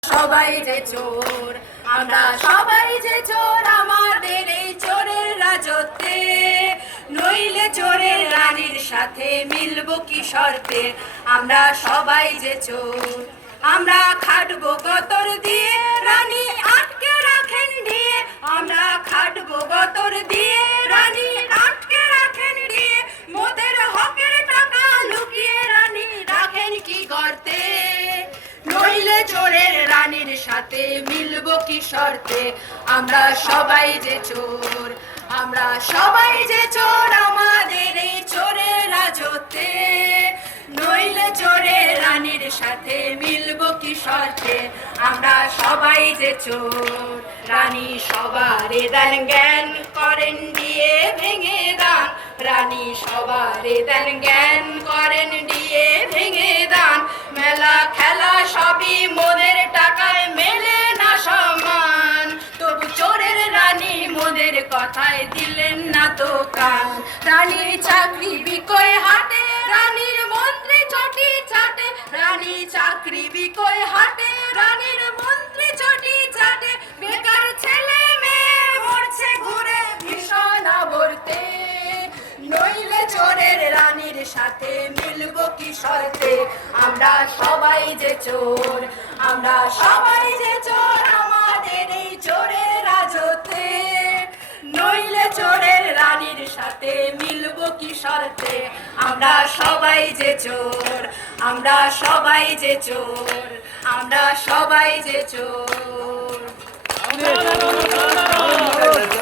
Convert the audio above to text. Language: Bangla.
সবাই যে চোর, আমরা সবাই যে চোর, আমাদের এই চোরের রাজত্বে। নইলে চোরের রানীর সাথে মিলবো কি শর্তে? আমরা সবাই যে চোর, আমরা খাটবো গতর দিয়ে, রানী আটকে রাখেন দিয়ে। আমরা খাটবো গতর দিয়ে, রানী আটকে রাখেন দিয়ে। মোদের হকের টাকা লুকিয়ে রানী রাখেন কি গর্তে? নইলে চোরের রানীর সাথে মিলবো কি শর্তে? আমরা সবাই যে চোর, আমরা সবাই যে চোর, আমাদের এই চোরের রাজত্বে। নইলে চোরের রানীর সাথে মিলবো কি শর্তে? আমরা সবাই যে চোর। রানী সবারে দেন জ্ঞান, করেন দিয়ে ভেঙে দান। রানী সবারে দেন জ্ঞান, করেন দিয়ে ভেঙে দান। মেলা খেলা সবই মোদের টাকায়, মেলে না সম্মান। তবু চোরের রানী মোদের কথায় দিলেন না তো কান। রানীর চাকরি বিকয় হাটে, রানীর মন্ত্রী চটি চাটে। রানী চাকরি বিকয় হাটে, রানীর মন্ত্রী চটি চাটে। বেকার ছেলে মেয়ে মরছে ঘুরে ভীষণ আবর্তে। নইলে চোরের রানীর সাথে মিলবো কি শর্তে? আমরা সবাই যে চোর, আমরা সবাই যে চোর, আমাদের এই চোরের রাজত্বে। নইলে চোরের রানীর সাথে মিলবো কি শর্তে? আমরা সবাই যে চোর, আমরা সবাই যে চোর, আমরা সবাই যে চোর।